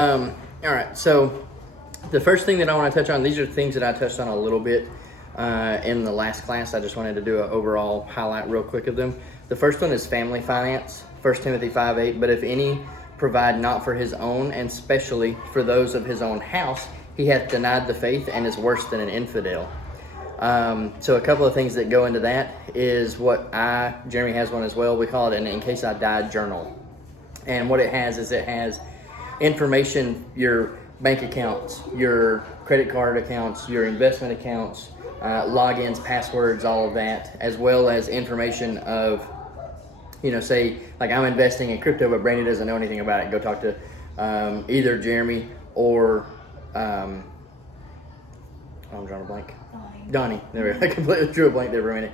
All right, so the first thing that I want to touch on, these are things that I touched on a little bit in the last class. I just wanted to do an overall highlight real quick of them. The first one is family finance, 1 Timothy 5:8. But if any provide not for his own, and specially for those of his own house, he hath denied the faith and is worse than an infidel. So a couple of things that go into that is Jeremy has one as well. We call it an In Case I Die journal. And what it has is it has information, your bank accounts, your credit card accounts, your investment accounts, logins, passwords, all of that, as well as information of, say, like I'm investing in crypto, but Brandy doesn't know anything about it. Go talk to either Jeremy or, I'm drawing a blank. Donnie. There we go. I completely drew a blank there for a minute.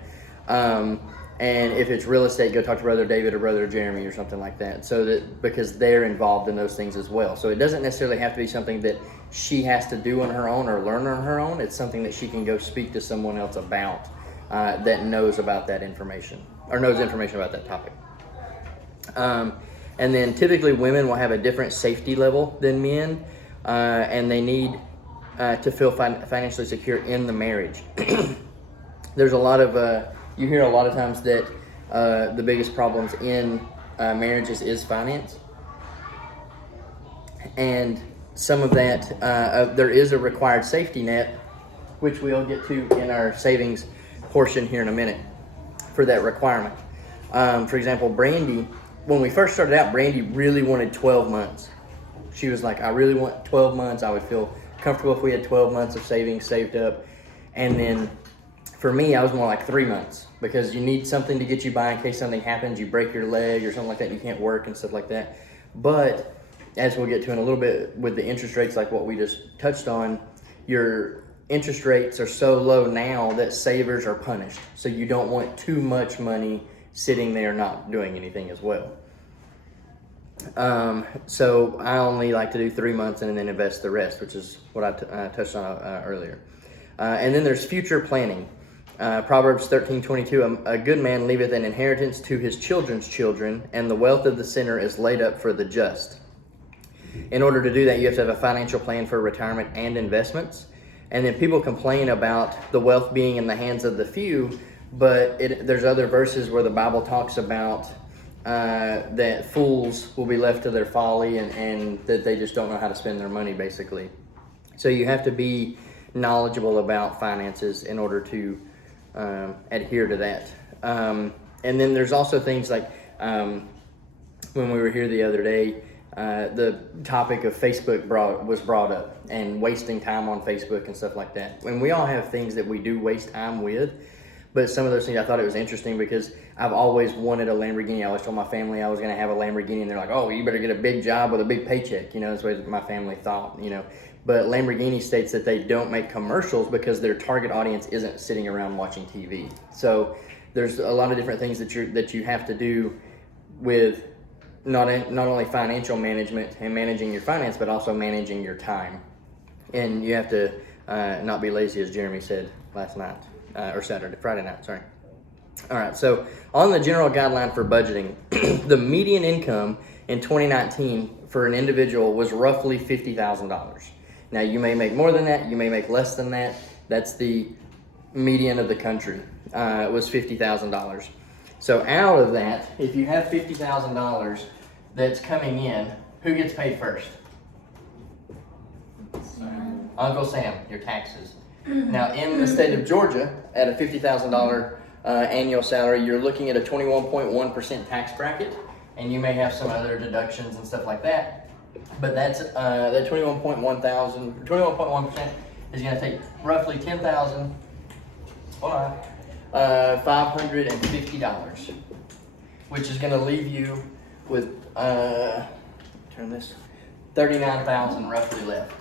And if it's real estate, go talk to Brother David or Brother Jeremy or something like that. So that, because they're involved in those things as well. So it doesn't necessarily have to be something that she has to do on her own or learn on her own. It's something that she can go speak to someone else about that knows about that information or knows information about that topic. And then typically women will have a different safety level than men, and they need to feel financially secure in the marriage. There's a lot of you hear a lot of times that the biggest problems in marriages is finance, and some of that there is a required safety net, which we'll get to in our savings portion here in a minute for that requirement. For example, Brandy, when we first started out, Brandy really wanted 12 months. She was like, I really want 12 months. I would feel comfortable if we had 12 months of savings saved up. And then for me, I was more like 3 months, because you need something to get you by in case something happens, you break your leg or something like that, and you can't work and stuff like that. But as we'll get to in a little bit with the interest rates, like what we just touched on, your interest rates are so low now that savers are punished. So you don't want too much money sitting there not doing anything as well. So I only like to do 3 months and then invest the rest, which is what I touched on earlier. And then there's future planning. Proverbs 13:22, a good man leaveth an inheritance to his children's children, and the wealth of the sinner is laid up for the just. In order to do that, you have to have a financial plan for retirement and investments. And then people complain about the wealth being in the hands of the few, but there's other verses where the Bible talks about that fools will be left to their folly, and that they just don't know how to spend their money, basically. So you have to be knowledgeable about finances in order to adhere to that. And then there's also things like when we were here the other day, the topic of Facebook was brought up, and wasting time on Facebook and stuff like that. And we all have things that we do waste time with, but some of those things I thought it was interesting because I've always wanted a Lamborghini. I always told my family I was going to have a Lamborghini, and they're like, oh, you better get a big job with a big paycheck. That's what my family thought, But Lamborghini states that they don't make commercials because their target audience isn't sitting around watching TV. So there's a lot of different things that you have to do with not only financial management and managing your finance, but also managing your time. And you have to not be lazy, as Jeremy said last night, or Friday night, sorry. All right, so on the general guideline for budgeting, the median income in 2019 for an individual was roughly $50,000. Now, you may make more than that, you may make less than that. That's the median of the country, was $50,000. So out of that, if you have $50,000 that's coming in, who gets paid first? Uncle Sam, your taxes. Now, in the state of Georgia, at a $50,000 annual salary, you're looking at a 21.1% tax bracket, and you may have some other deductions and stuff like that. But that's that 21.1% is going to take roughly $10,550, which is going to leave you with $39,000 roughly left.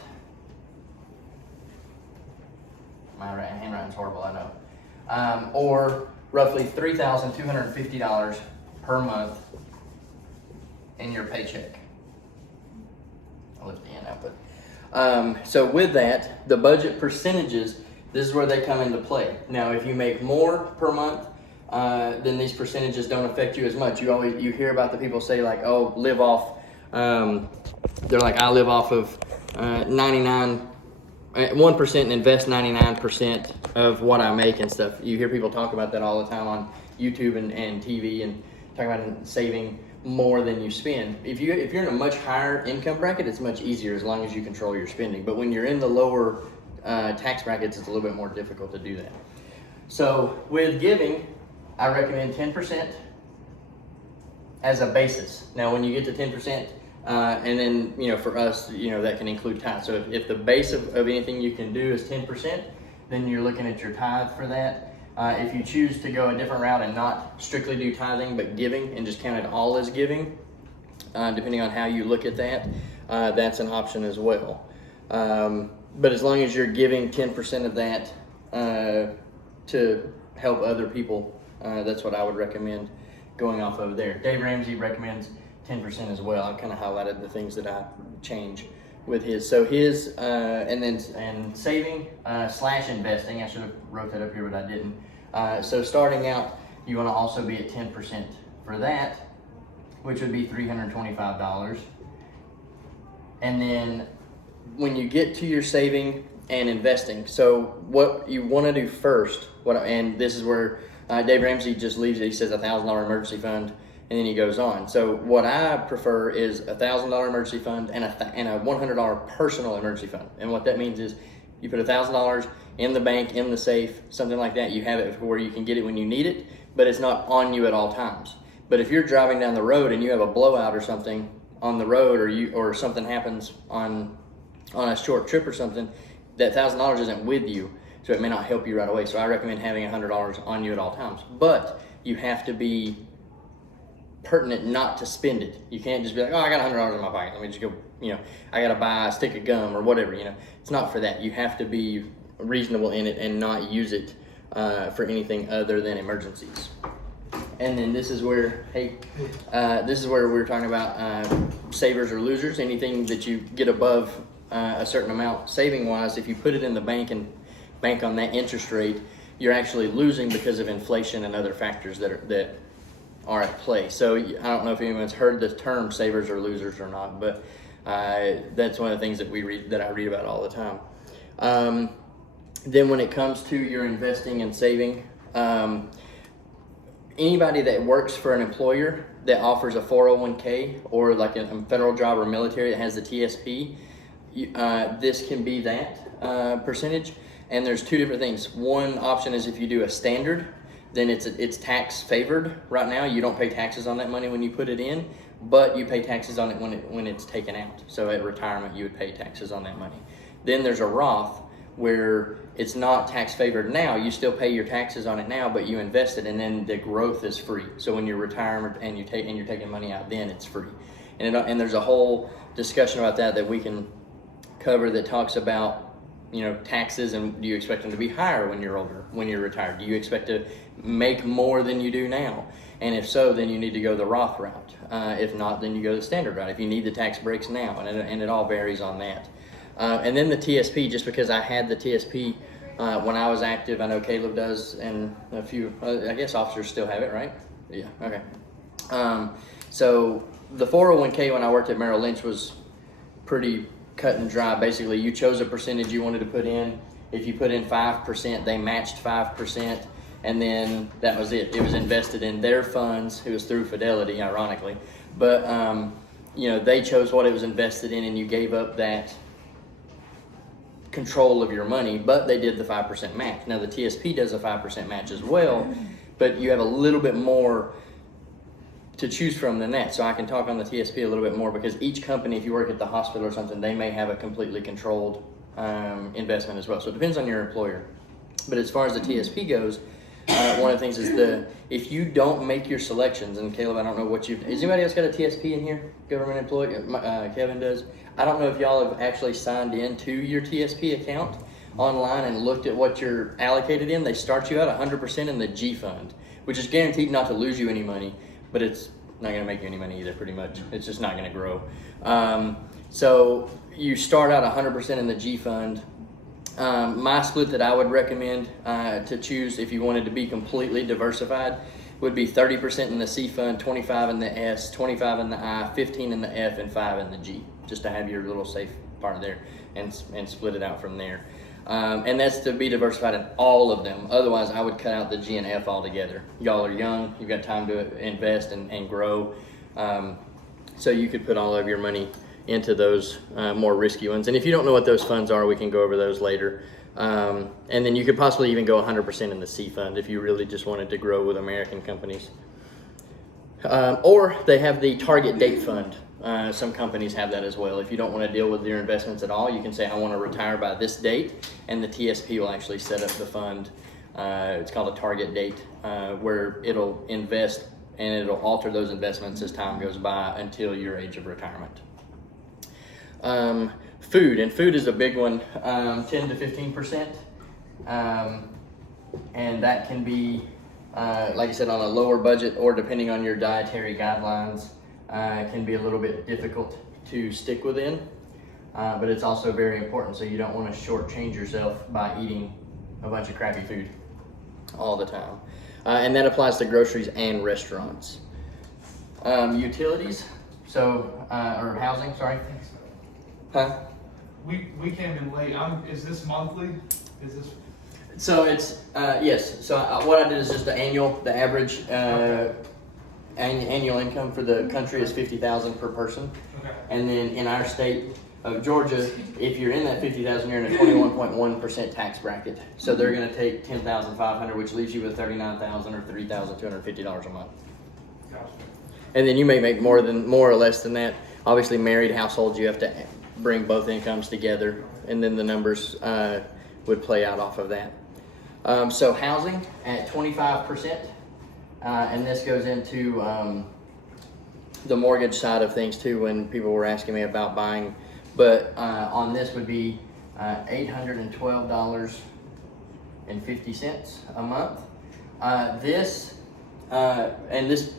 My handwriting's horrible, I know. Or roughly $3,250 per month in your paycheck. I'll lift the end out, but so with that, the budget percentages, this is where they come into play. Now, if you make more per month, then these percentages don't affect you as much. You hear about the people say like, oh, live off they're like, I live off of 1% and invest 99% of what I make and stuff. You hear people talk about that all the time on YouTube and TV, and talk about saving more than you spend. If you're in a much higher income bracket, it's much easier as long as you control your spending. But when you're in the lower tax brackets, it's a little bit more difficult to do that. So with giving, I recommend 10% as a basis. Now, when you get to 10%, and then, for us, that can include tithe. So if the base of anything you can do is 10%, then you're looking at your tithe for that. If you choose to go a different route and not strictly do tithing, but giving and just count it all as giving, depending on how you look at that, that's an option as well. But as long as you're giving 10% of that to help other people, that's what I would recommend going off of there. Dave Ramsey recommends 10% as well. I kind of highlighted the things that I change with his. So his, and saving / investing, I should have wrote that up here, but I didn't. So starting out, you want to also be at 10% for that, which would be $325. And then when you get to your saving and investing, so what you want to do first, and this is where Dave Ramsey just leaves it. He says $1,000 emergency fund, and then he goes on. So what I prefer is $1,000 emergency fund and a $100 personal emergency fund. And what that means is you put $1,000 in the bank, in the safe, something like that. You have it where you can get it when you need it, but it's not on you at all times. But if you're driving down the road and you have a blowout or something on the road, or something happens on a short trip or something, that $1,000 isn't with you, so it may not help you right away. So I recommend having $100 on you at all times. But you have to be pertinent not to spend it. You can't just be like, oh, I got $100 in my pocket, let me just go, I gotta buy a stick of gum or whatever. It's not for that. You have to be reasonable in it and not use it for anything other than emergencies. And then this is where we're talking about savers or losers. Anything that you get above a certain amount saving wise, if you put it in the bank and bank on that interest rate, you're actually losing because of inflation and other factors that are at play. So I don't know if anyone's heard the term savers or losers or not, but that's one of the things that I read about all the time. Then when it comes to your investing and saving, anybody that works for an employer that offers a 401k or like a federal job or military that has the TSP, this can be that percentage. And there's two different things. One option is if you do a standard, then it's tax favored. Right now, you don't pay taxes on that money when you put it in, but you pay taxes on it when it's taken out. So at retirement, you would pay taxes on that money. Then there's a Roth where it's not tax favored now. You still pay your taxes on it now, but you invest it, and then the growth is free. So when you're retirement and you're taking money out, then it's free. And there's a whole discussion about that we can cover that talks about taxes, and do you expect them to be higher when you're older, when you're retired? Do you expect to make more than you do now? And if so, then you need to go the Roth route. If not, then you go the standard route if you need the tax breaks now, and it all varies on that. And then the TSP, just because I had the TSP when I was active, I know Caleb does, and a few, I guess officers still have it, right? Yeah, okay. So the 401k when I worked at Merrill Lynch was pretty cut and dry. Basically, you chose a percentage you wanted to put in. If you put in 5%, they matched 5%, and then that was it. It was invested in their funds. It was through Fidelity, ironically, but they chose what it was invested in, and you gave up that control of your money, but they did the 5% match. Now the TSP does a 5% match as well, but you have a little bit more to choose from than that. So I can talk on the TSP a little bit more, because each company, if you work at the hospital or something, they may have a completely controlled investment as well. So it depends on your employer. But as far as the TSP goes, one of the things is if you don't make your selections, and Caleb, I don't know what has anybody else got a TSP in here? Government employee? Kevin does. I don't know if y'all have actually signed into your TSP account online and looked at what you're allocated in. They start you out 100% in the G fund, which is guaranteed not to lose you any money, but it's not going to make you any money either, pretty much. It's just not going to grow. So you start out 100% in the G fund. My split that I would recommend to choose if you wanted to be completely diversified would be 30% in the C fund, 25 in the S, 25 in the I, 15 in the F, and 5 in the G. just to have your little safe part there, and split it out from there. And that's to be diversified in all of them. Otherwise, I would cut out the G and F altogether. Y'all are young, you've got time to invest and grow. So you could put all of your money into those more risky ones. And if you don't know what those funds are, we can go over those later. And then you could possibly even go 100% in the C fund if you really just wanted to grow with American companies. Or they have the target date fund. Some companies have that as well. If you don't want to deal with your investments at all, you can say, I want to retire by this date, and the TSP will actually set up the fund. It's called a target date, where it'll invest and it'll alter those investments as time goes by until your age of retirement. Food, and food is a big one, 10 to 15%. And that can be, like I said, on a lower budget, or depending on your dietary guidelines, it can be a little bit difficult to stick within, but it's also very important, so you don't want to shortchange yourself by eating a bunch of crappy food all the time. And that applies to groceries and restaurants. Utilities, or housing, sorry. Huh? We came in late. Is this monthly? Is this? So it's, yes. So what I did is just the average annual income for the country is $50,000 per person. Okay. And then in our state of Georgia, if you're in that $50,000, you're in a 21.1% tax bracket. So they're going to take $10,500, which leaves you with $39,000 or $3,250 a month. Gotcha. And then you may make more or less than that. Obviously, married households, you have to bring both incomes together, and then the numbers would play out off of that. So housing at 25%, and this goes into the mortgage side of things too, when people were asking me about buying. But on this would be $812.50 a month. And this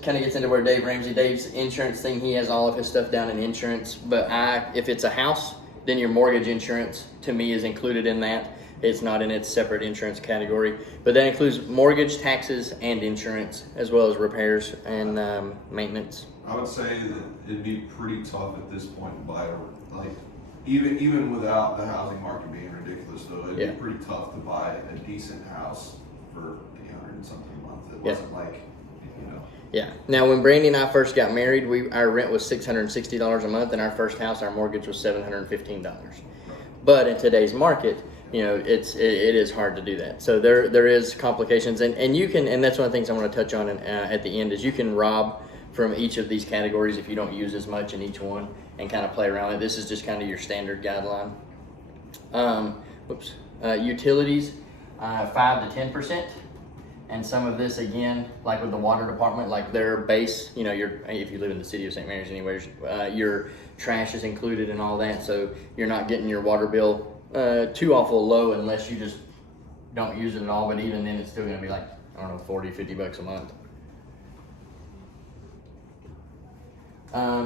kind of gets into where Dave's insurance thing, he has all of his stuff down in insurance, but if it's a house, then your mortgage insurance to me is included in that. It's not in its separate insurance category, but that includes mortgage, taxes, and insurance, as well as repairs and maintenance. I would say that it'd be pretty tough at this point to buy even without the housing market being ridiculous, though, it'd be pretty tough to buy a decent house for $800 and something a month. It wasn't Yeah. Now, when Brandy and I first got married, our rent was $660 a month, and our first house, our mortgage was $715. But in today's market, it is hard to do that. So there is complications, and you can, and that's one of the things I want to touch on at the end, is you can rob from each of these categories if you don't use as much in each one and kind of play around with it. This is just kind of your standard guideline. Utilities, 5 to 10%. And some of this, again, like with the water department, like their base, if you live in the city of St. Mary's anyways, your trash is included and all that. So you're not getting your water bill too awful low unless you just don't use it at all. But even then, it's still going to be like, I don't know, $40-$50 a month.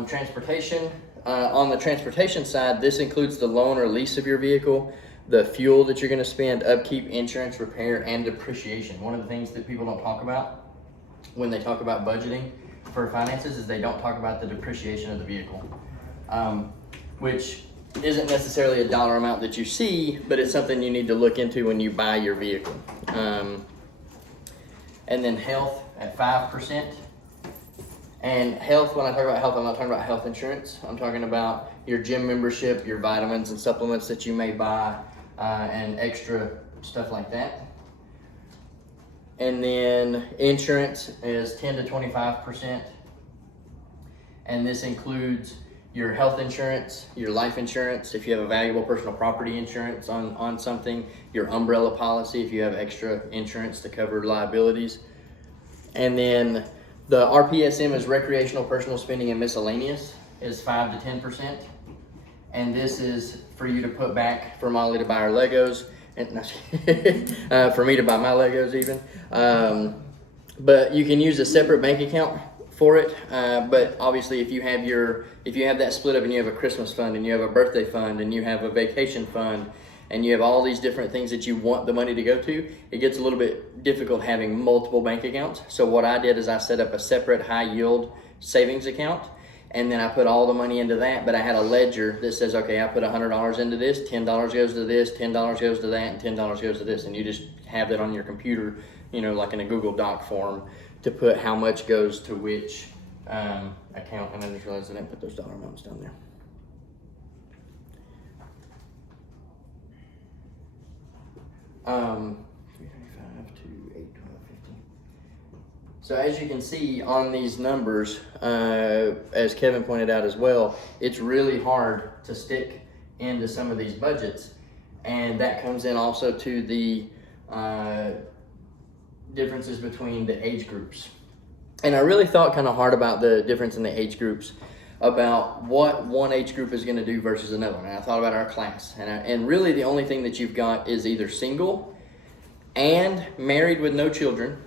Transportation. On the transportation side, this includes the loan or lease of your vehicle, the fuel that you're going to spend, upkeep, insurance, repair, and depreciation. One of the things that people don't talk about when they talk about budgeting for finances is they don't talk about the depreciation of the vehicle, which isn't necessarily a dollar amount that you see, but it's something you need to look into when you buy your vehicle. And then health at 5%. And health, when I talk about health, I'm not talking about health insurance. I'm talking about your gym membership, your vitamins and supplements that you may buy, and extra stuff like that. And then insurance is 10 to 25%. And this includes your health insurance, your life insurance, if you have a valuable personal property insurance on something, your umbrella policy, if you have extra insurance to cover liabilities. And then the RPSM is recreational, personal spending, and miscellaneous is 5 to 10%. And this is for you to put back for Molly to buy her Legos, and for me to buy my Legos even. But you can use a separate bank account for it. But obviously, if you have that split up and you have a Christmas fund and you have a birthday fund and you have a vacation fund and you have all these different things that you want the money to go to, it gets a little bit difficult having multiple bank accounts. So what I did is I set up a separate high yield savings account, and then I put all the money into that, but I had a ledger that says, okay, I put $100 into this, $10 goes to this, $10 goes to that, and $10 goes to this, and you just have that on your computer, you know, like in a Google Doc form, to put how much goes to which account. And I just realized I didn't put those dollar amounts down there. $335 to $812.50. So as you can see on these numbers, as Kevin pointed out as well, it's really hard to stick into some of these budgets, and that comes in also to the differences between the age groups. And I really thought kind of hard about the difference in the age groups, about what one age group is going to do versus another one. And I thought about our class, and really the only thing that you've got is either single and married with no children.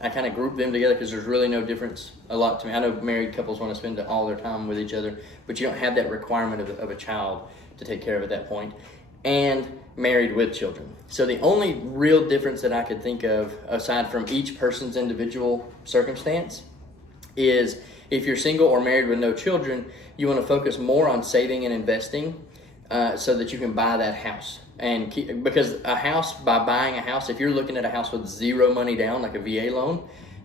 I kind of grouped them together because there's really no difference a lot to me. I know married couples want to spend all their time with each other, but you don't have that requirement of a child to take care of at that point. And married with children. So the only real difference that I could think of, aside from each person's individual circumstance, is if you're single or married with no children, you want to focus more on saving and investing so that you can buy that house. And because a house, by buying a house, if you're looking at a house with zero money down, like a VA loan,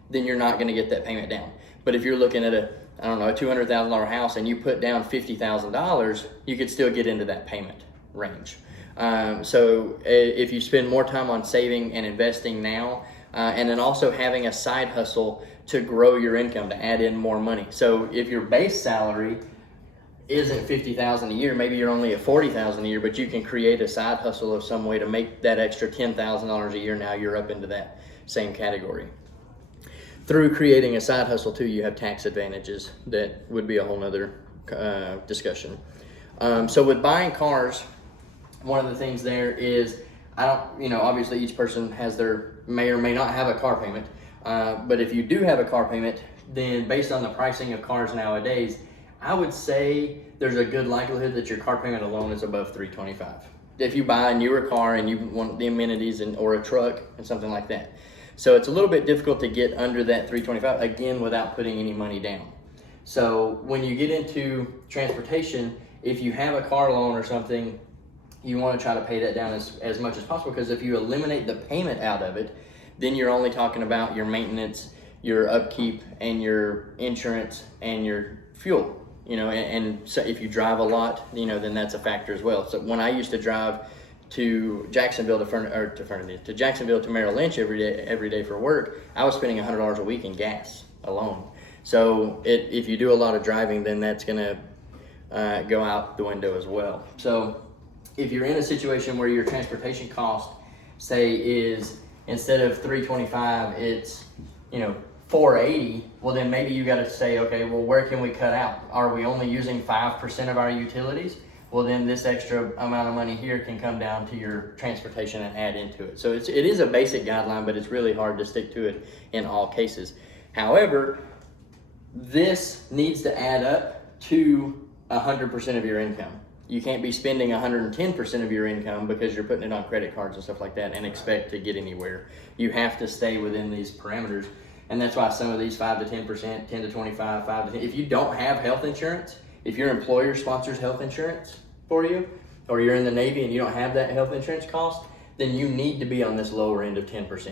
then you're not going to get that payment down. But if you're looking at a $200,000 house and you put down $50,000, you could still get into that payment range. So if you spend more time on saving and investing now, and then also having a side hustle to grow your income, to add in more money. So if your base salary isn't $50,000 a year, maybe you're only at $40,000 a year, but you can create a side hustle of some way to make that extra $10,000 a year. Now you're up into that same category. Through creating a side hustle too, you have tax advantages that would be a whole nother discussion. So with buying cars, one of the things there is, obviously each person may or may not have a car payment. But if you do have a car payment, then based on the pricing of cars nowadays, I would say there's a good likelihood that your car payment alone is above $325. If you buy a newer car and you want the amenities or a truck and something like that. So it's a little bit difficult to get under that $325, again, without putting any money down. So when you get into transportation, if you have a car loan or something, you want to try to pay that down as much as possible, because if you eliminate the payment out of it, then you're only talking about your maintenance, your upkeep, and your insurance, and your fuel. And so if you drive a lot, then that's a factor as well. So when I used to drive to Jacksonville to Jacksonville to Merrill Lynch every day for work, I was spending $100 a week in gas alone. So if you do a lot of driving, then that's gonna go out the window as well. So if you're in a situation where your transportation cost, say, is instead of $325, it's $480, well then maybe you got to say, okay, well, where can we cut out? Are we only using 5% of our utilities? Well, then this extra amount of money here can come down to your transportation and add into it. So it is a basic guideline, but it's really hard to stick to it in all cases. However, this needs to add up to 100% of your income. You can't be spending 110% of your income because you're putting it on credit cards and stuff like that and expect to get anywhere. You have to stay within these parameters. And that's why some of these 5 to 10%, 10 to 25, 5 to 10, if you don't have health insurance, if your employer sponsors health insurance for you, or you're in the Navy and you don't have that health insurance cost, then you need to be on this lower end of 10%.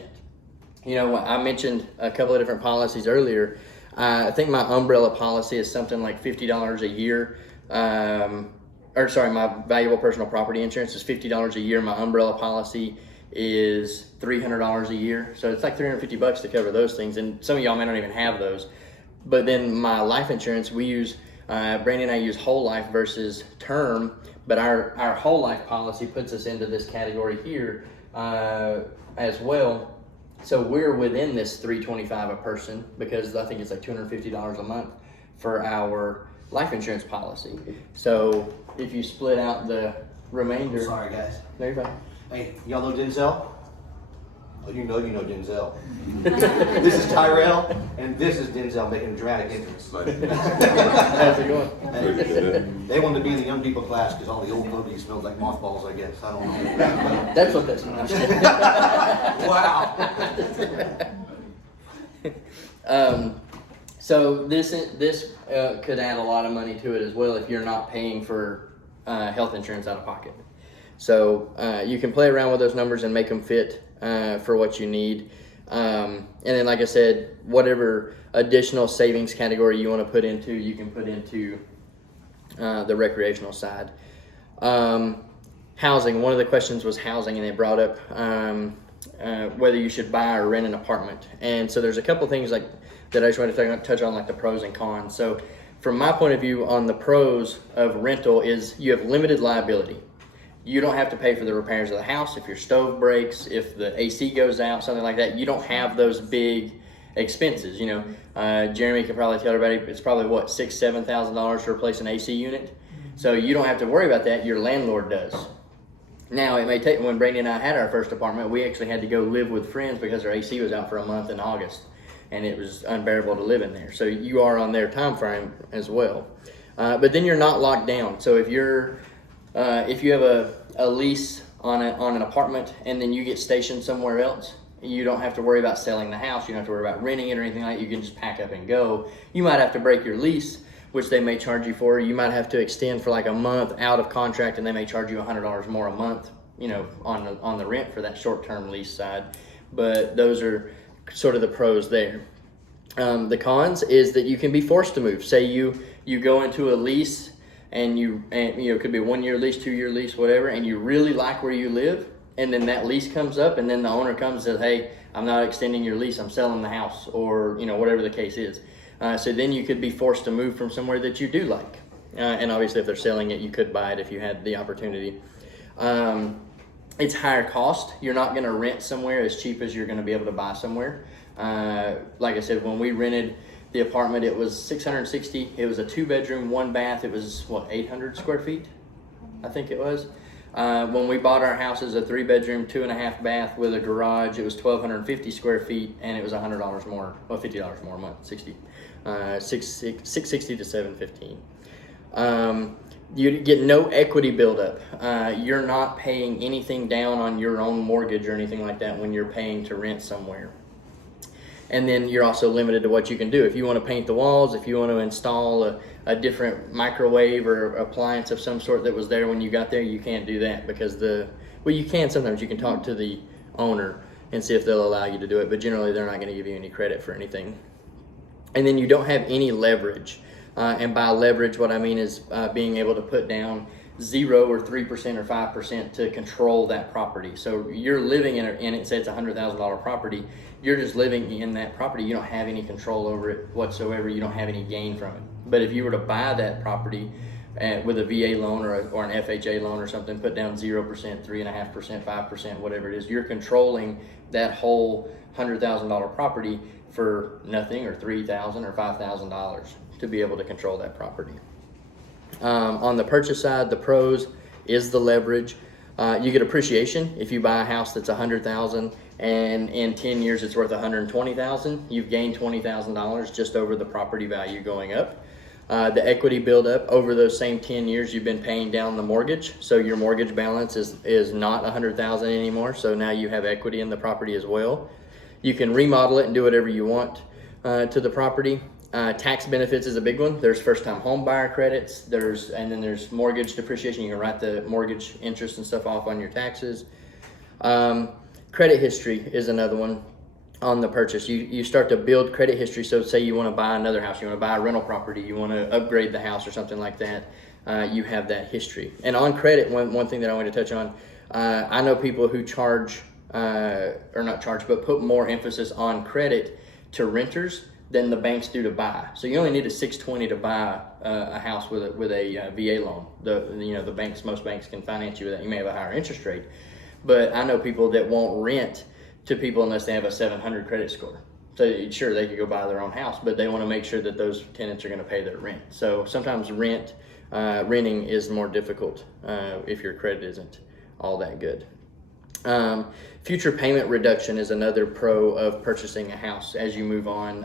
I mentioned a couple of different policies earlier. I think my umbrella policy is something like $50 a year. My valuable personal property insurance is $50 a year. My umbrella policy is $300 a year. So it's like $350 to cover those things. And some of y'all may not even have those. But then my life insurance, we use, Brandy and I use whole life versus term, but our whole life policy puts us into this category here as well. So we're within this $325 a person, because I think it's like $250 a month for our life insurance policy. So if you split out the remainder. Sorry, guys. No, you're fine. Hey, y'all know Denzel? Oh, you know Denzel. This is Tyrell, and this is Denzel making a dramatic entrance. How's it going? They wanted to be in the young people class because all the old movies smelled like mothballs, I guess. I don't know. That's what that's means. Wow. So this could add a lot of money to it as well if you're not paying for health insurance out of pocket. So you can play around with those numbers and make them fit for what you need. And then, like I said, whatever additional savings category you want to put into, you can put into the recreational side. Housing, one of the questions was housing, and they brought up whether you should buy or rent an apartment. And so there's a couple things like that I just want to touch on, like the pros and cons. So from my point of view on the pros of rental is you have limited liability. You don't have to pay for the repairs of the house. If your stove breaks, if the AC goes out, something like that, you don't have those big expenses. You know, Jeremy can probably tell everybody it's probably what, $6,000-7,000 to replace an AC unit. So you don't have to worry about that. Your landlord does. Now it may take, when Brady and I had our first apartment, we actually had to go live with friends because our AC was out for a month in August, and it was unbearable to live in there. So you are on their time frame as well. But then you're not locked down. So if you have a lease on an apartment and then you get stationed somewhere else, you don't have to worry about selling the house. You don't have to worry about renting it or anything like that. You can just pack up and go. You might have to break your lease, which they may charge you for. You might have to extend for like a month out of contract, and they may charge you $100 more a month, you know, on the rent for that short-term lease side. But those are sort of the pros there. The cons is that you can be forced to move. Say you go into a lease and you know, it could be a 1-year lease, 2-year lease, whatever, and you really like where you live, and then that lease comes up, and then the owner comes and says, hey, I'm not extending your lease, I'm selling the house, or, you know, whatever the case is. So then you could be forced to move from somewhere that you do like. And obviously if they're selling it, you could buy it if you had the opportunity. It's higher cost. You're not going to rent somewhere as cheap as you're going to be able to buy somewhere. Like I said, when we rented the apartment, it was $660. It was a 2-bedroom, 1 bath. It was what, 800 square feet? I think it was. When we bought our house, it was a 3-bedroom, 2.5 bath with a garage. It was 1,250 square feet, and it was $100 more, well, $50 more a month, $660 to $715. You get no equity buildup. You're not paying anything down on your own mortgage or anything like that when you're paying to rent somewhere. And then you're also limited to what you can do. If you want to paint the walls, if you want to install a different microwave or appliance of some sort that was there when you got there, you can't do that because well, you can sometimes. You can talk to the owner and see if they'll allow you to do it, but generally they're not going to give you any credit for anything. And then you don't have any leverage. And by leverage, what I mean is being able to put down 0 or 3% or 5% to control that property. So you're living in it, say it's a $100,000 property. You're just living in that property. You don't have any control over it whatsoever. You don't have any gain from it. But if you were to buy that property with a VA loan or an FHA loan or something, put down 0%, 3.5%, 5%, whatever it is, you're controlling that whole $100,000 property for nothing, or $3,000 or $5,000 to be able to control that property. On the purchase side, the pros is the leverage. You get appreciation if you buy a house that's $100,000 and in 10 years it's worth $120,000. You've gained $20,000 just over the property value going up. The equity buildup over those same 10 years, you've been paying down the mortgage, so your mortgage balance is not $100,000 anymore. So now you have equity in the property as well. You can remodel it and do whatever you want to the property. Tax benefits is a big one. There's first-time home buyer credits. And then there's mortgage depreciation. You can write the mortgage interest and stuff off on your taxes. Credit history is another one on the purchase. You start to build credit history. So say you want to buy another house, you want to buy a rental property, you want to upgrade the house or something like that. You have that history. And on credit, one thing that I want to touch on, I know people who charge, or not charge, but put more emphasis on credit to renters than the banks do to buy. So you only need a 620 to buy a house with a VA loan. The banks, most banks can finance you with that. You may have a higher interest rate, but I know people that won't rent to people unless they have a 700 credit score. So sure, they could go buy their own house, but they want to make sure that those tenants are going to pay their rent. So sometimes renting is more difficult if your credit isn't all that good. Future payment reduction is another pro of purchasing a house as you move on.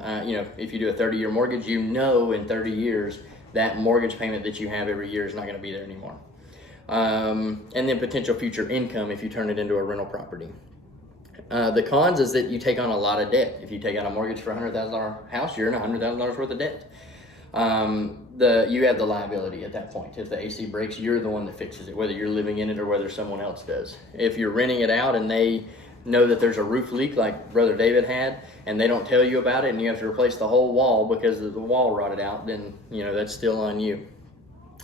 If you do a 30-year mortgage, in 30 years, that mortgage payment that you have every year is not going to be there anymore. And then potential future income if you turn it into a rental property. The cons is that you take on a lot of debt. If you take out a mortgage for a $100,000 house, you're in $100,000 worth of debt. You have the liability at that point. If the AC breaks, you're the one that fixes it, whether you're living in it or whether someone else does. If you're renting it out and they know that there's a roof leak like Brother David had, and they don't tell you about it, and you have to replace the whole wall because the wall rotted out, then that's still on you.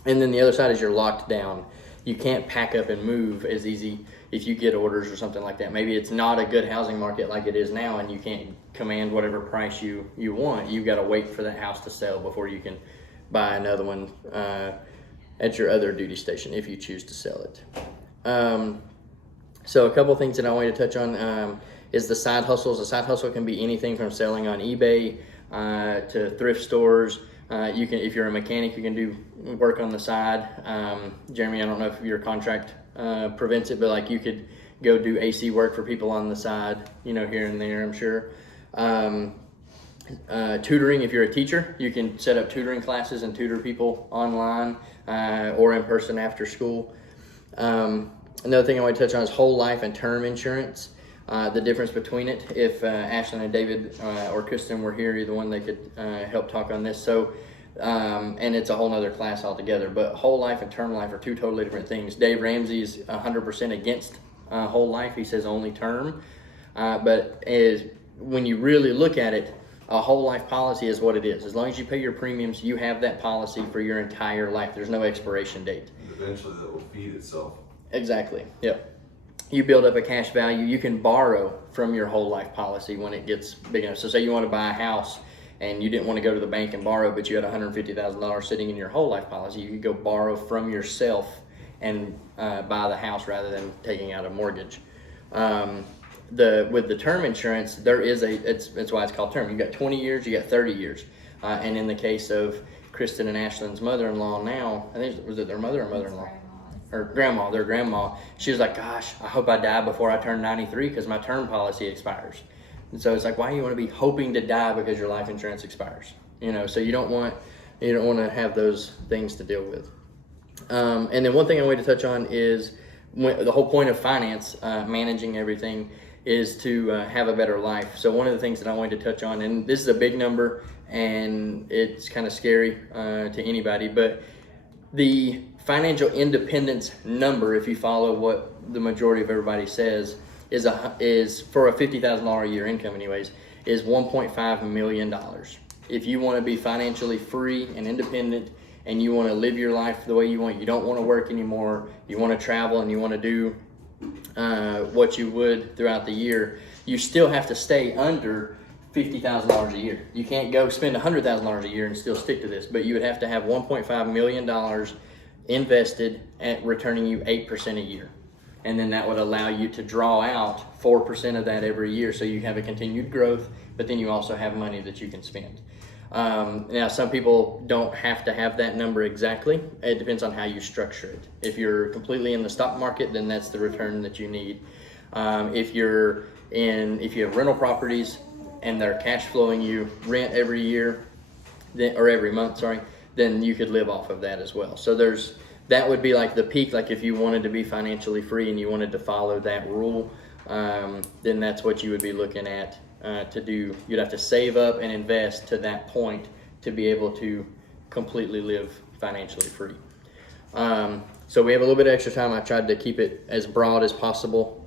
And then the other side is you're locked down. You can't pack up and move as easy if you get orders or something like that. Maybe it's not a good housing market like it is now, and you can't command whatever price you want. You got to wait for that house to sell before you can buy another one at your other duty station if you choose to sell it. So a couple things that I wanted to touch on is the side hustles. A side hustle can be anything from selling on eBay to thrift stores. You can, if you're a mechanic, you can do work on the side. Jeremy, I don't know if your contract prevents it, but like you could go do AC work for people on the side, here and there, I'm sure. Tutoring, if you're a teacher, you can set up tutoring classes and tutor people online or in person after school. Another thing I want to touch on is whole life and term insurance. The difference between it. If Ashlyn and David or Kristen were here, either one, they could help talk on this. So, and it's a whole nother class altogether, but whole life and term life are two totally different things. Dave Ramsey's 100% against whole life. He says only term. But when you really look at it, a whole life policy is what it is. As long as you pay your premiums, you have that policy for your entire life. There's no expiration date. Eventually that will feed itself. Exactly. Yep. You build up a cash value. You can borrow from your whole life policy when it gets big enough. So say you want to buy a house and you didn't want to go to the bank and borrow, but you had $150,000 sitting in your whole life policy. You could go borrow from yourself and buy the house rather than taking out a mortgage. With the term insurance, there is it's why it's called term. You got 20 years, you got 30 years. And in the case of Kristen and Ashlyn's mother-in-law now, I think, was it their mother or mother-in-law? Or grandma, their grandma, she was like, gosh, I hope I die before I turn 93 because my term policy expires. And so it's like, why do you want to be hoping to die because your life insurance expires? So you don't want to have those things to deal with. And then one thing I wanted to touch on is the whole point of finance, managing everything, is to have a better life. So one of the things that I wanted to touch on, and this is a big number and it's kind of scary to anybody, but the financial independence number, if you follow what the majority of everybody says, is for a $50,000 a year income anyways, is $1.5 million. If you want to be financially free and independent and you want to live your life the way you want, you don't want to work anymore, you want to travel and you want to do what you would throughout the year, you still have to stay under $50,000 a year. You can't go spend $100,000 a year and still stick to this, but you would have to have $1.5 million invested at returning you 8% a year. And then that would allow you to draw out 4% of that every year. So you have a continued growth, but then you also have money that you can spend. Now, some people don't have to have that number exactly. It depends on how you structure it. If you're completely in the stock market, then that's the return that you need. If you have rental properties and they're cash flowing you rent every year, or every month, then you could live off of that as well. So that would be like the peak. Like if you wanted to be financially free and you wanted to follow that rule, then that's what you would be looking at to do. You'd have to save up and invest to that point to be able to completely live financially free. So we have a little bit of extra time. I tried to keep it as broad as possible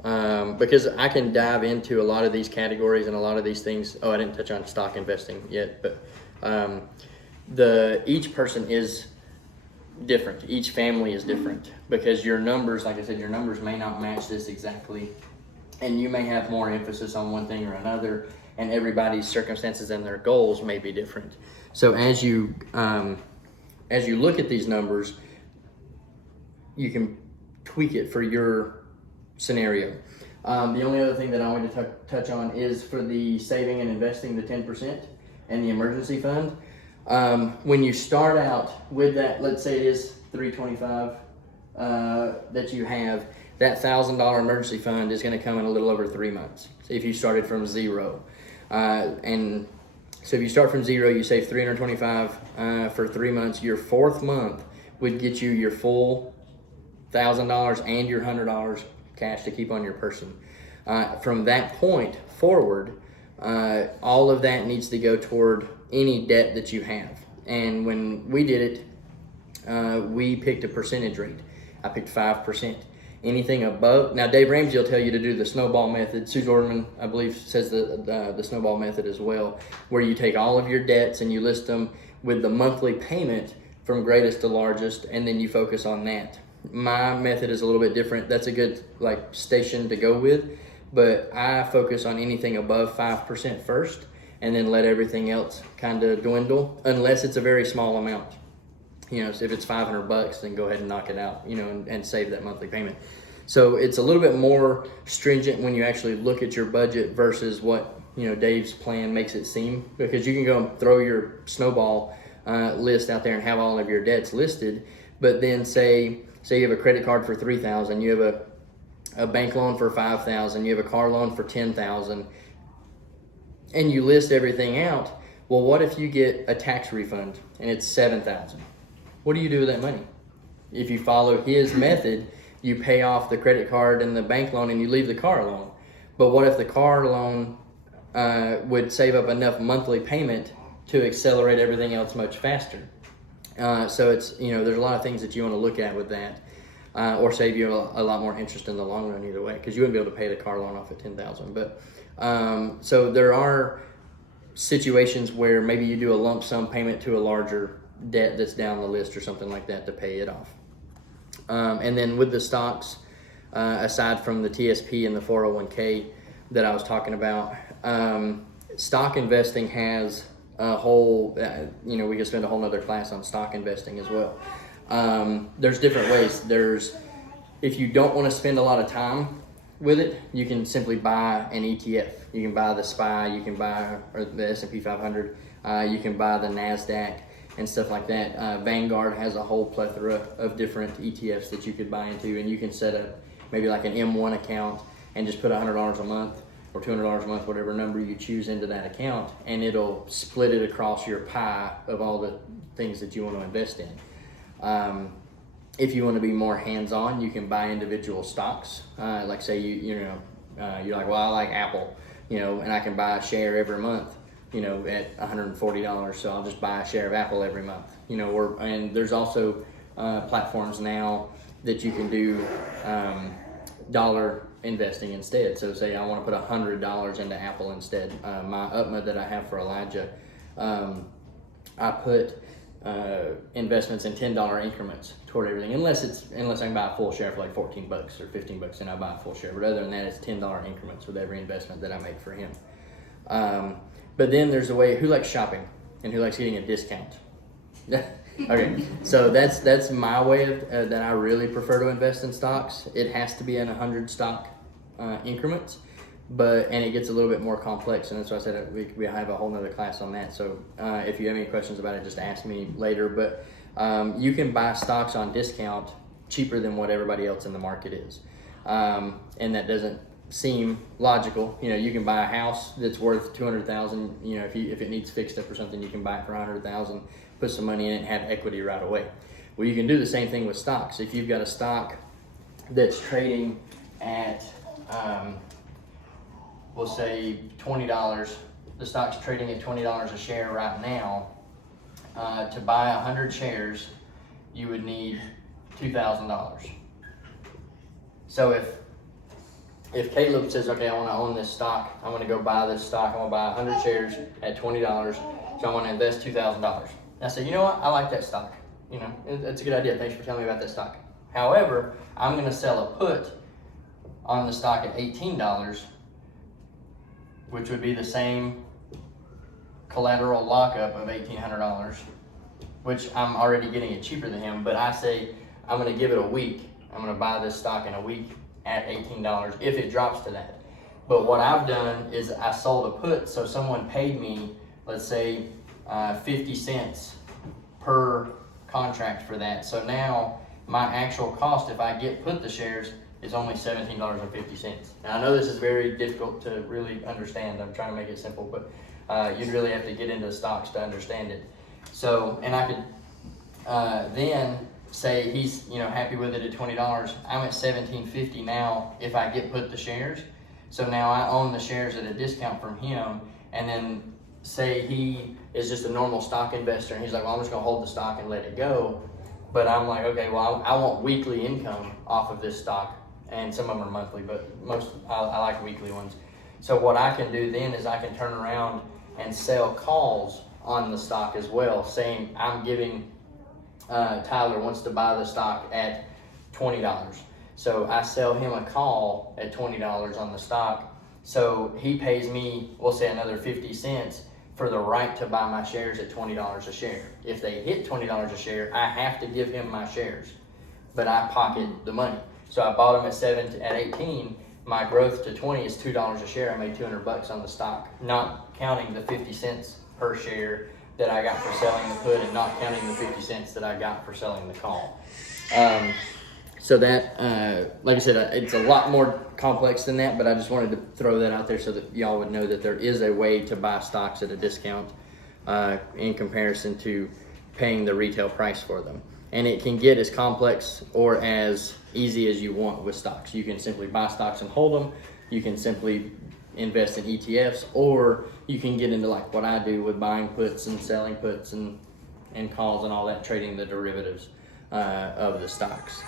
because I can dive into a lot of these categories and a lot of these things. Oh, I didn't touch on stock investing yet, but each person is different. Each family is different because your numbers, like I said, your numbers may not match this exactly, and you may have more emphasis on one thing or another, and everybody's circumstances and their goals may be different. So as you look at these numbers, you can tweak it for your scenario. The only other thing that I wanted to touch on is for the saving and investing, the 10% and the emergency fund. When you start out with that, let's say it is $325 that you have, that $1,000 emergency fund is going to come in a little over 3 months. So if you started from zero, and so if you start from zero, you save $325 for 3 months. Your fourth month would get you your full $1,000 and your $100 cash to keep on your person. From that point forward, all of that needs to go toward any debt that you have. And when we did it, we picked a percentage rate. I picked 5%. Anything above, now Dave Ramsey will tell you to do the snowball method. Sue Jordan, I believe, says the snowball method as well, where you take all of your debts and you list them with the monthly payment from greatest to largest, and then you focus on that. My method is a little bit different. That's a good station to go with, but I focus on anything above 5% first, and then let everything else kind of dwindle, unless it's a very small amount. So if it's $500, then go ahead and knock it out, and save that monthly payment. So it's a little bit more stringent when you actually look at your budget versus what, Dave's plan makes it seem, because you can go and throw your snowball list out there and have all of your debts listed, but then say you have a credit card for $3,000, you have a bank loan for $5,000, you have a car loan for $10,000, and you list everything out. Well, what if you get a tax refund and it's $7,000? What do you do with that money? If you follow his method, you pay off the credit card and the bank loan and you leave the car alone. But what if the car loan would save up enough monthly payment to accelerate everything else much faster? So it's, there's a lot of things that you want to look at with that, or save you a lot more interest in the long run either way, because you wouldn't be able to pay the car loan off at $10,000. But so there are situations where maybe you do a lump sum payment to a larger debt that's down the list or something like that to pay it off. And then with the stocks, aside from the TSP and the 401k that I was talking about, stock investing has a whole, we could spend a whole nother class on stock investing as well. There's different ways. If you don't want to spend a lot of time with it, you can simply buy an ETF. You can buy the SPY, you can buy the S&P 500, you can buy the NASDAQ and stuff like that. Vanguard has a whole plethora of different ETFs that you could buy into, and you can set up maybe like an M1 account and just put $100 a month or $200 a month, whatever number you choose into that account, and it'll split it across your pie of all the things that you want to invest in. If you want to be more hands-on, you can buy individual stocks. Like say you're like, well, I like Apple, and I can buy a share every month, at $140. So I'll just buy a share of Apple every month, and there's also platforms now that you can do dollar investing instead. So say I want to put $100 into Apple instead. My UPMA that I have for Elijah, I put investments in $10 increments toward everything, unless I can buy a full share for like $14 or $15, and I buy a full share. But other than that, it's $10 increments with every investment that I make for him. But then there's a way, who likes shopping and who likes getting a discount? Okay, so that's my way of that I really prefer to invest in stocks. It has to be in 100 stock increments, and it gets a little bit more complex, and that's why I said we have a whole nother class on that. So if you have any questions about it, just ask me later. But you can buy stocks on discount cheaper than what everybody else in the market is, and that doesn't seem logical. You can buy a house that's worth $200,000. If it needs fixed up or something, you can buy it for $100,000, put some money in it, and have equity right away. Well, you can do the same thing with stocks. If you've got a stock that's trading at, we'll say $20, the stock's trading at $20 a share right now. To buy 100 shares, you would need $2,000. So if Caleb says, okay, I want to own this stock, I'm going to go buy this stock, I want to buy 100 shares at $20, so I want to invest $2,000. I say, you know what, I like that stock. It's a good idea. Thanks for telling me about that stock. However, I'm going to sell a put on the stock at $18, which would be the same collateral lockup of $1,800, which I'm already getting it cheaper than him, but I say I'm going to give it a week. I'm going to buy this stock in a week at $18 if it drops to that. But what I've done is I sold a put, so someone paid me, let's say 50 cents per contract for that. So now my actual cost, if I put the shares, is only $17.50. Now I know this is very difficult to really understand. I'm trying to make it simple, but you'd really have to get into stocks to understand it. So, and I could then say he's happy with it at $20. I'm at $17.50 now if I put the shares. So now I own the shares at a discount from him, and then say he is just a normal stock investor and he's like, well, I'm just gonna hold the stock and let it go. But I'm like, okay, well, I want weekly income off of this stock, and some of them are monthly, but I like weekly ones. So what I can do then is I can turn around and sell calls on the stock as well, saying I'm giving Tyler wants to buy the stock at $20. So I sell him a call at $20 on the stock. So he pays me, we'll say another 50 cents for the right to buy my shares at $20 a share. If they hit $20 a share, I have to give him my shares, but I pocket the money. So I bought them at 18. My growth to 20 is $2 a share. I made $200 on the stock, not counting the 50 cents per share that I got for selling the put, and not counting the 50 cents that I got for selling the call. So that, like I said, it's a lot more complex than that, but I just wanted to throw that out there so that y'all would know that there is a way to buy stocks at a discount in comparison to paying the retail price for them. And it can get as complex or as easy as you want with stocks. You can simply buy stocks and hold them. You can simply invest in ETFs, or you can get into like what I do with buying puts and selling puts and calls and all that, trading the derivatives of the stocks.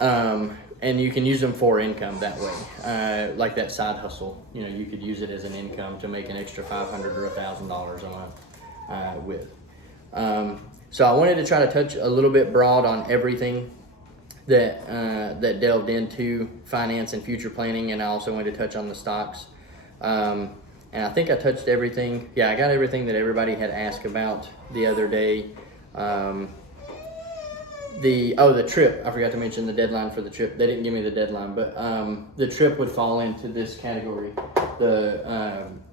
And you can use them for income that way, like that side hustle. You know, you could use it as an income to make an extra $500 or $1,000 a month with. So I wanted to try to touch a little bit broad on everything that that delved into finance and future planning, and I also wanted to touch on the stocks. And I think I touched everything. Yeah, I got everything that everybody had asked about the other day. The trip, I forgot to mention the deadline for the trip. They didn't give me the deadline, but the trip would fall into this category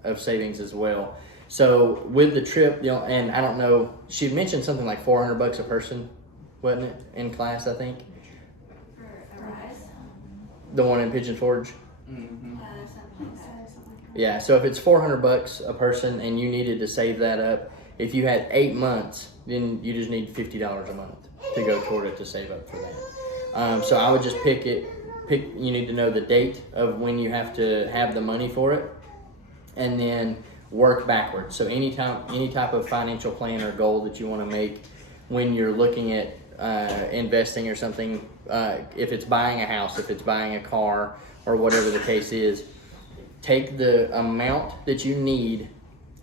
of savings as well. So with the trip, you know, and I don't know, she mentioned something like $400 a person, wasn't it, in class, I think? For a rise? The one in Pigeon Forge? Mm-hmm. Something like that. Yeah, so if it's $400 a person and you needed to save that up, if you had 8 months, then you just need $50 a month to go toward it to save up for that. So I would just you need to know the date of when you have to have the money for it, and then work backwards. So any type of financial plan or goal that you want to make when you're looking at investing or something, if it's buying a house, if it's buying a car, or whatever the case is, take the amount that you need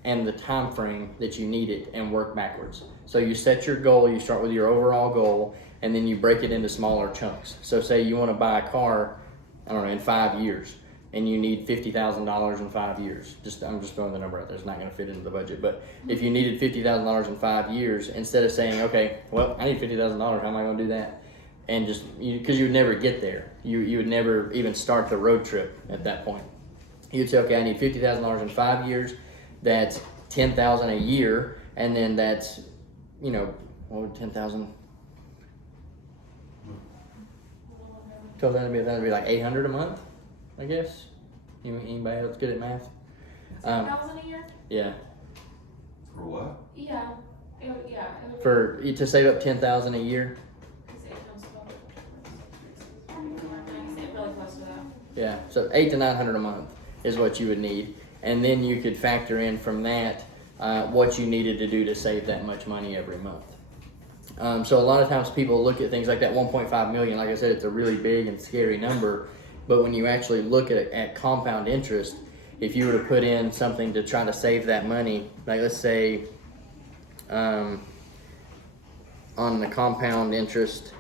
and the time frame that you need it and work backwards. So you set your goal, you start with your overall goal, and then you break it into smaller chunks. So say you want to buy a car, I don't know, in 5 years, and you need $50,000 in 5 years. I'm just throwing the number out there. It's not going to fit into the budget. But if you needed $50,000 in 5 years, instead of saying, okay, well, I need $50,000, how am I going to do that? And just, because you would never get there. You would never even start the road trip at that point. You'd say, okay, I need $50,000 in 5 years. That's $10,000 a year. And then that's, you know, what would 10,000? So that'd be like $800 a month, I guess. Anybody else good at math? $10,000 a year? Yeah. For what? Yeah. It would be To save up $10,000 a year. really close to that. Yeah. So $800 to $900 a month is what you would need, and then you could factor in from that what you needed to do to save that much money every month. So a lot of times people look at things like that 1.5 million. Like I said, it's a really big and scary number. But when you actually look at compound interest, if you were to put in something to try to save that money, like let's say on the compound interest,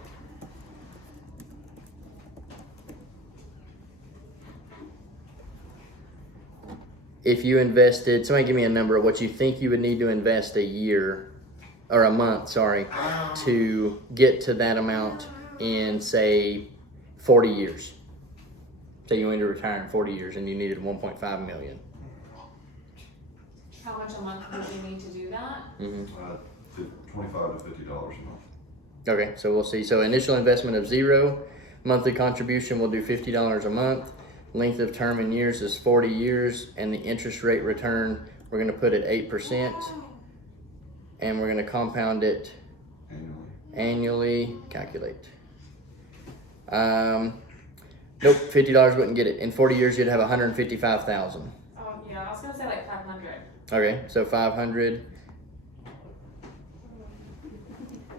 if you invested, somebody give me a number of what you think you would need to invest a year, or a month, sorry, to get to that amount in, say, 40 years. Say you wanted to retire in 40 years and you needed 1.5 million. How much a month would you need to do that? Mm-hmm. $25 to $50 a month. Okay, so we'll see. So initial investment of $0. Monthly contribution, we'll do $50 a month. Length of term in years is 40 years. And the interest rate return, we're going to put at 8%. And we're going to compound it annually. Calculate. Nope, $50 wouldn't get it. In 40 years, you'd have $155,000. Yeah, I was gonna say like 500. Okay, so 500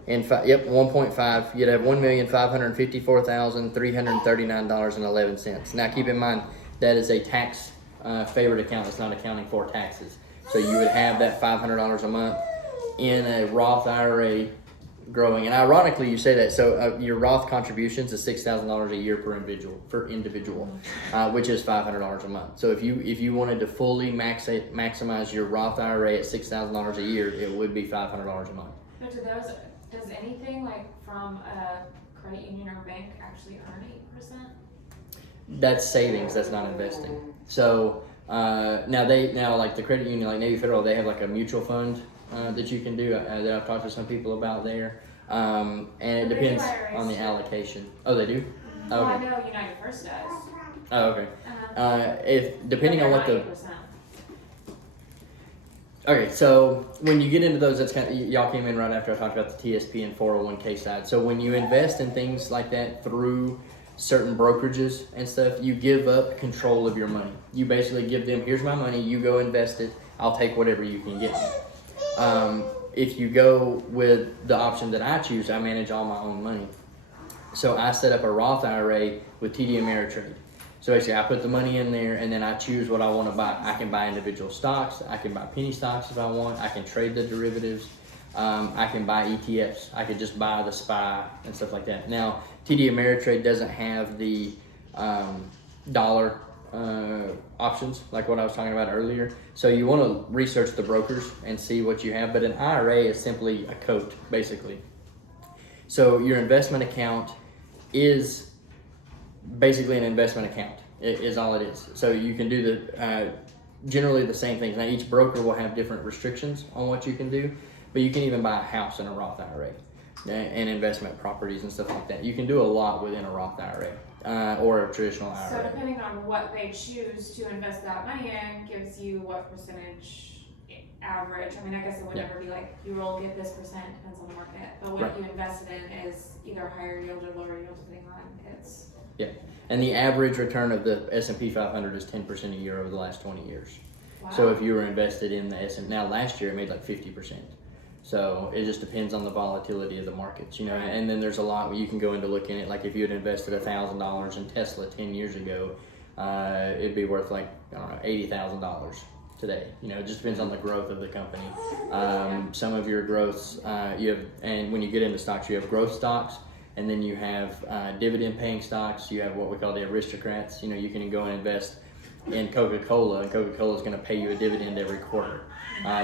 and 1.5. You'd have $1,554,339.11. Now, keep in mind that is a tax favored account. It's not accounting for taxes. So you would have that $500 a month in a Roth IRA growing. And ironically, you say that. So your Roth contributions is $6,000 a year per individual, which is $500 a month. So if you wanted to fully maximize your Roth IRA at $6,000 a year, it would be $500 a month. But does anything like from a credit union or bank actually earn 8%? That's savings. That's not investing. So now like the credit union, like Navy Federal, they have like a mutual fund that you can do that I've talked to some people about there, and it They do depends IRAs on the too. allocation. Oh, they do. Well, I Okay. know United First does. Oh, okay. Uh-huh. If depending on what the 8%. Okay, so when you get into those, that's kind of, y'all came in right after I talked about the TSP and 401k side. So when you invest in things like that through certain brokerages and stuff, you give up control of your money. You basically give them, here's my money, you go invest it, I'll take whatever you can get me. If you go with the option that I choose, I manage all my own money. So I set up a Roth IRA with TD Ameritrade. So basically, I put the money in there, and then I choose what I want to buy. I can buy individual stocks. I can buy penny stocks if I want. I can trade the derivatives. I can buy ETFs. I could just buy the SPY and stuff like that. Now, TD Ameritrade doesn't have the dollar options like what I was talking about earlier. So you want to research the brokers and see what you have. But an IRA is simply a coat, basically. So your investment account is basically an investment account is all it is. So you can do generally the same things. Now each broker will have different restrictions on what you can do, but you can even buy a house in a Roth IRA and investment properties and stuff like that. You can do a lot within a Roth IRA or a traditional So IRA. depending on what they choose to invest that money in gives you what percentage average. I mean, I guess it would Yeah. never be like you will get this percent, depends on the market. But what Right. you invested in is either higher yield or lower yield depending on its. Yeah, and the average return of the S&P 500 is 10% a year over the last 20 years. Wow. So if you were invested in the S&P, now last year it made like 50%. So it just depends on the volatility of the markets, you know. Right. And then there's a lot you can go into looking at. Like if you had invested $1,000 in Tesla 10 years ago, it'd be worth like I don't know $80,000 today. You know, it just depends on the growth of the company. Some of your growths you have, and when you get into stocks, you have growth stocks. And then you have dividend-paying stocks. You have what we call the aristocrats. You know, you can go and invest in Coca-Cola, and Coca-Cola is going to pay you a dividend every quarter.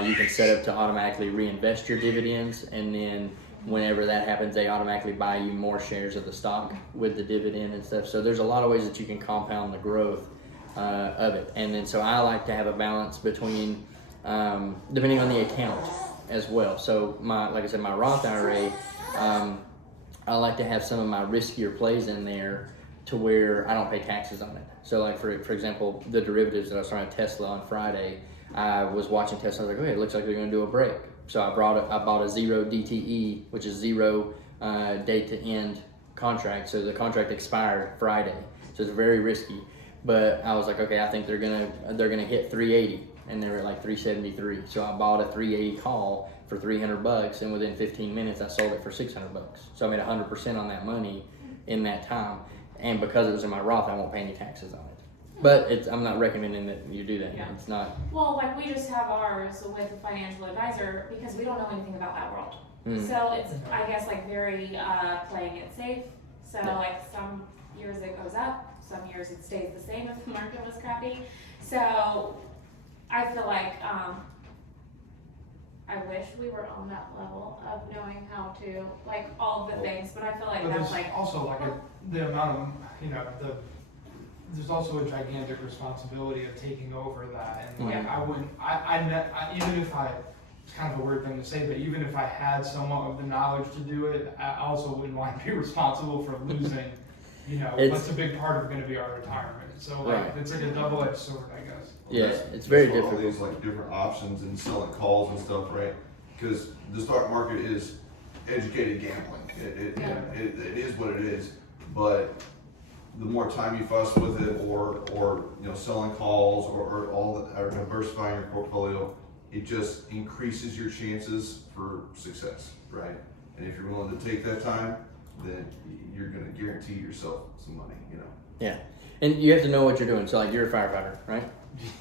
You can set up to automatically reinvest your dividends, and then whenever that happens, they automatically buy you more shares of the stock with the dividend and stuff. So there's a lot of ways that you can compound the growth of it. And then so I like to have a balance between, depending on the account as well. So like I said, my Roth IRA, I like to have some of my riskier plays in there to where I don't pay taxes on it. So like for example, the derivatives that I was trying to Tesla on Friday, I was watching Tesla. I was like, okay, it looks like they're going to do a break. So I bought a zero DTE, which is zero date to end contract. So the contract expired Friday. So it's very risky. But I was like, okay, I think they're gonna hit 380, and they were at like 373. So I bought a 380 call for $300, and within 15 minutes I sold it for $600. So I made 100% on that money in that time, and because it was in my Roth, I won't pay any taxes on it. But I'm not recommending that you do that. Yeah. It's not. Well, like we just have ours with a financial advisor because we don't know anything about that world. Mm. So it's, I guess, like very playing it safe. So Yeah. like some years it goes up, some years it stays the same if the market was crappy. So I feel like I wish we were on that level of knowing how to, like all of the things, but I feel like But that's there's like, also like the amount of, there's also a gigantic responsibility of taking over that. And like, Yeah. I wouldn't, even if it's kind of a weird thing to say, but even if I had somewhat of the knowledge to do it, I also wouldn't want to be responsible for losing, It's- what's a big part of going to be our retirement. So like, Right. it's like a double-edged sword, I guess. Yeah, it's very That's why all difficult. these like different options and selling calls and stuff, right? Because the stock market is educated gambling. It is what it is. But the more time you fuss with it, or selling calls, or diversifying your portfolio, it just increases your chances for success, right? And if you're willing to take that time, then you're gonna guarantee yourself some money, you know? Yeah. And you have to know what you're doing. So like you're a firefighter, right?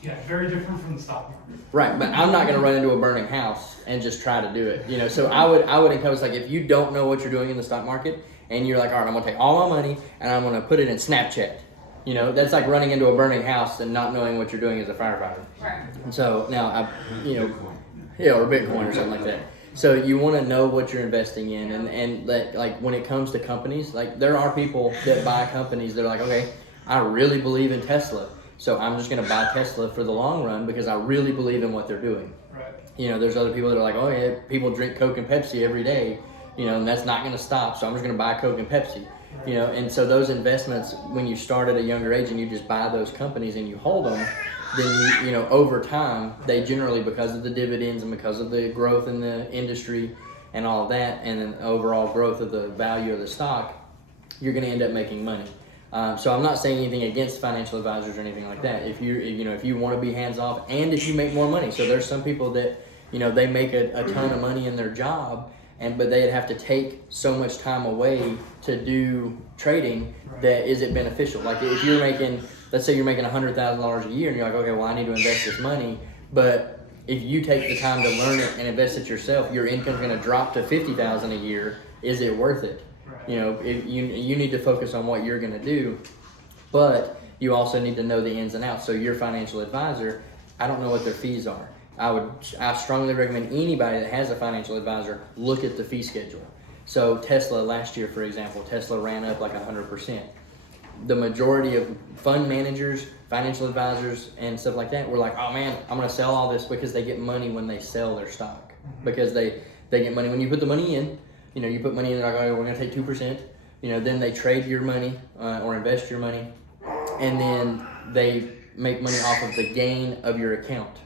Yeah, very different from the stock market. Right, but I'm not going to run into a burning house and just try to do it. You know, so I would encompass, like, if you don't know what you're doing in the stock market and you're like, all right, I'm going to take all my money and I'm going to put it in Snapchat. You know, that's like running into a burning house and not knowing what you're doing as a firefighter. Right. And so now you know, Bitcoin. yeah, or Bitcoin or something like that. So you want to know what you're investing in, and that, like, when it comes to companies, like, there are people that buy companies that are like, okay, I really believe in Tesla, so I'm just going to buy Tesla for the long run because I really believe in what they're doing. Right. You know, there's other people that are like, oh yeah, people drink Coke and Pepsi every day, you know, and that's not going to stop, so I'm just going to buy Coke and Pepsi. You know, and so those investments, when you start at a younger age and you just buy those companies and you hold them, then you know, over time, they generally, because of the dividends and because of the growth in the industry and all of that, and then overall growth of the value of the stock, you're going to end up making money. So I'm not saying anything against financial advisors or anything like that. If you want to be hands off, and if you make more money, so there's some people that, you know, they make a ton of money in their job, but they'd have to take so much time away to do trading that is it beneficial. Like if you're making, let's say you're making $100,000 a year, and you're like, okay, well, I need to invest this money, but if you take the time to learn it and invest it yourself, your income's going to drop to $50,000 a year. Is it worth it? Right. You know, if you need to focus on what you're going to do, but you also need to know the ins and outs. So your financial advisor, I don't know what their fees are. I strongly recommend anybody that has a financial advisor look at the fee schedule. So Tesla last year, for example, Tesla ran up like 100%. The majority of fund managers, financial advisors, and stuff like that were like, oh man, I'm going to sell all this, because they get money when they sell their stock. Because they get money when you put the money in. You know, you put money in, they're like, oh, we're going to take 2%. You know, then they trade your money or invest your money, and then they make money off of the gain of your account.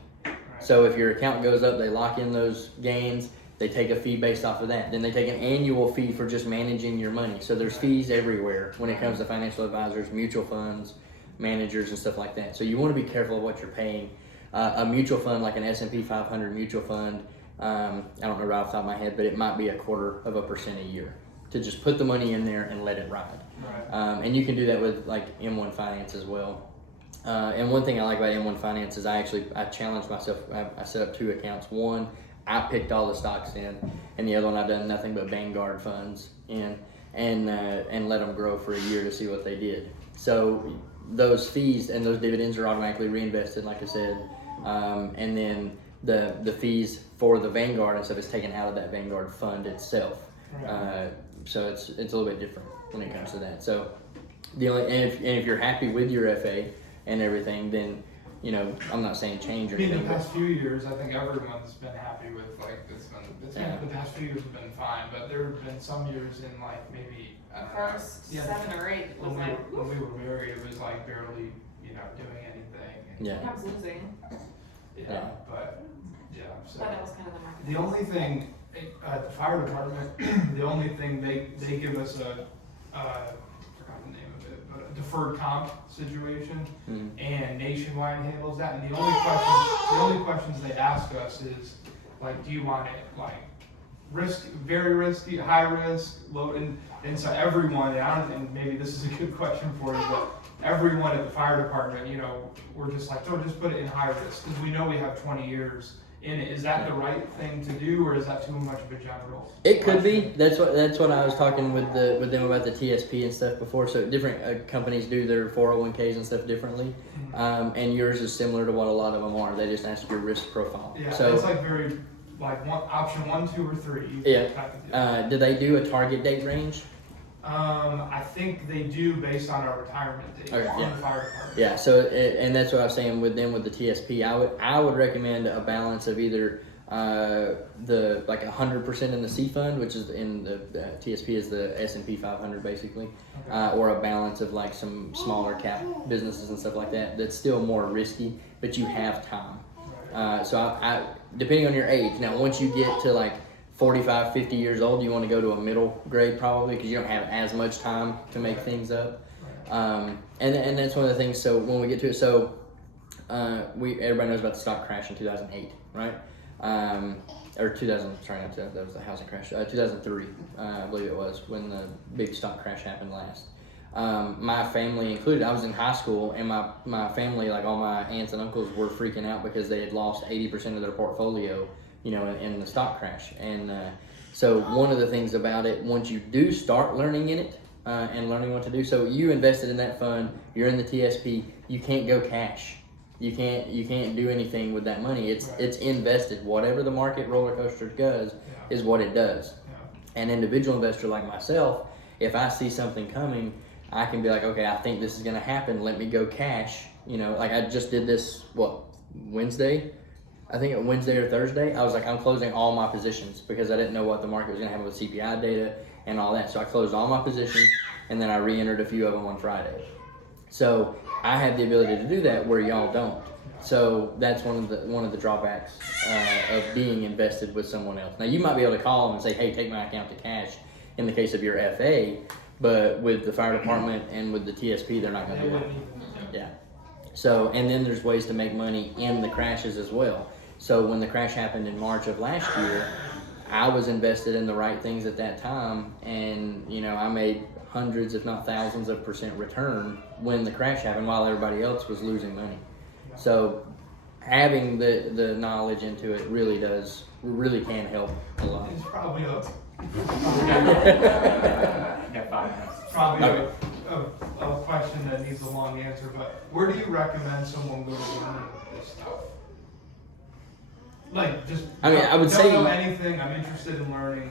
So if your account goes up, they lock in those gains. They take a fee based off of that. Then they take an annual fee for just managing your money. So there's fees everywhere when it comes to financial advisors, mutual funds, managers, and stuff like that. So you want to be careful of what you're paying. A mutual fund, like an S&P 500 mutual fund, I don't know right off the top of my head, but it might be 0.25% a year to just put the money in there and let it ride. Right. And you can do that with like M1 Finance as well. And one thing I like about M1 Finance is I challenged myself. I set up 2 accounts. One, I picked all the stocks in, and the other one I've done nothing but Vanguard funds in, and let them grow for a year to see what they did. So those fees and those dividends are automatically reinvested, like I said, and then the fees for the Vanguard and stuff is taken out of that Vanguard fund itself. Right. So it's a little bit different when it comes to that. So if you're happy with your FA and everything, then, you know, I'm not saying change or I mean, anything. the past few years, I think everyone's been happy with, like, the past few years have been fine, but there have been some years in, like, maybe, I don't know. First Yeah. 7 or 8 was like, When we were married, it was like barely, you know, doing anything. And, Yeah. sometimes losing, Yeah. but, yeah, so. but that was kind of the market. The only thing, at the fire department, the only thing they give us I forgot the name of it, but a deferred comp situation, Mhm. and Nationwide handles that, and the only questions they ask us is, like, do you want it, like, very risky, high risk, low, and so everyone, and maybe this is a good question for you, but everyone at the fire department, you know, we're just like, oh, just put it in high risk, because we know we have 20 years in it. Is that the right thing to do, or is that too much of a general? It could be. question? That's what I was talking with them about the TSP and stuff before. So different companies do their 401ks and stuff differently, and yours is similar to what a lot of them are. They just ask your risk profile. Yeah, So it's like very, like, option 1, 2, or 3. Yeah. Type of deal. do they do a target date range? I think they do based on our retirement date Okay, on yeah. the fire department. Yeah. So and that's what I was saying with them with the TSP. I would recommend a balance of either the like 100% in the C fund, which is in the TSP is the S&P 500 basically, or a balance of like some smaller cap businesses and stuff like that. That's still more risky, but you have time. So I depending on your age. Now, once you get to like 45, 50 years old, you want to go to a middle grade probably, because you don't have as much time to make things up. And that's one of the things. So when we get to it, so everybody knows about the stock crash in 2008, right? or 2000. Sorry, not 2000. That was the housing crash. 2003, I believe it was when the big stock crash happened last. My family included, I was in high school, and my family, like all my aunts and uncles, were freaking out because they had lost 80% of their portfolio, you know, in the stock crash. And so one of the things about it, once you do start learning in it and learning what to do, so you invested in that fund, you're in the TSP, you can't go cash. You can't do anything with that money. It's invested. Whatever the market roller coaster does is what it does. An individual investor like myself, if I see something coming, I can be like, okay, I think this is gonna happen. Let me go cash. You know, like I just did this, Wednesday? I think Wednesday or Thursday. I was like, I'm closing all my positions because I didn't know what the market was gonna have with CPI data and all that. So I closed all my positions, and then I re-entered a few of them on Friday. So I have the ability to do that where y'all don't. So that's one of the drawbacks of being invested with someone else. Now you might be able to call them and say, hey, take my account to cash in the case of your FA, but with the fire department and with the TSP, they're not going to do that. Yeah. So, and then there's ways to make money in the crashes as well. So when the crash happened in March of last year, I was invested in the right things at that time, and you know, I made hundreds, if not thousands of % return when the crash happened while everybody else was losing money. So having the knowledge into it really can help a lot. It's probably Got 5 minutes. probably a question that needs a long answer, but where do you recommend someone go to learn this stuff? Like, just I mean, I would don't say- know anything. I'm interested in learning.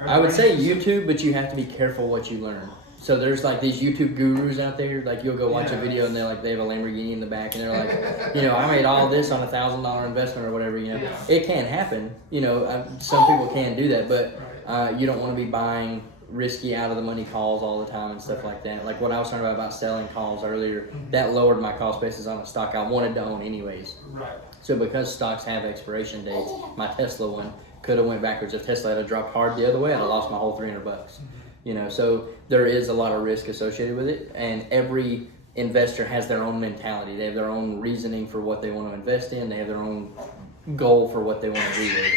I would say YouTube, but you have to be careful what you learn. So there's like these YouTube gurus out there, like you'll go watch a video and they have a Lamborghini in the back and they're like, you know, I made all this on $1,000 investment or whatever, you know. Yeah. It can happen, you know, some people can do that, but you don't want to be buying risky out of the money calls all the time and stuff like that. Like what I was talking about selling calls earlier, that lowered my cost basis on a stock I wanted to own anyways. Right. So because stocks have expiration dates, my Tesla one could have went backwards. If Tesla had dropped hard the other way, I'd have lost my whole $300. You know, so there is a lot of risk associated with it, and every investor has their own mentality. They have their own reasoning for what they want to invest in. They have their own goal for what they want to do with it.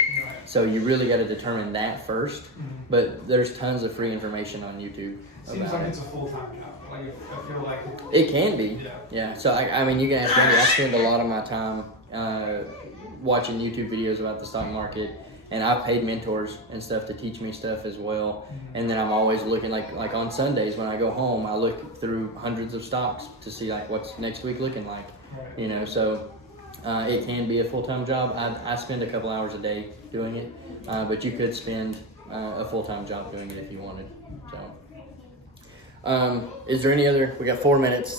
So you really got to determine that first. But there's tons of free information on YouTube Seems about like it. it's a full-time job. Like, I feel like It can be. Yeah. Yeah. So I mean, you can ask Randy. I spend a lot of my time watching YouTube videos about the stock market, and I've paid mentors and stuff to teach me stuff as well. And then I'm always looking like on Sundays when I go home, I look through hundreds of stocks to see like what's next week looking like. Right. You know, so it can be a full-time job. I spend a couple hours a day doing it, but you could spend a full-time job doing it if you wanted. So, is there any other? We got 4 minutes.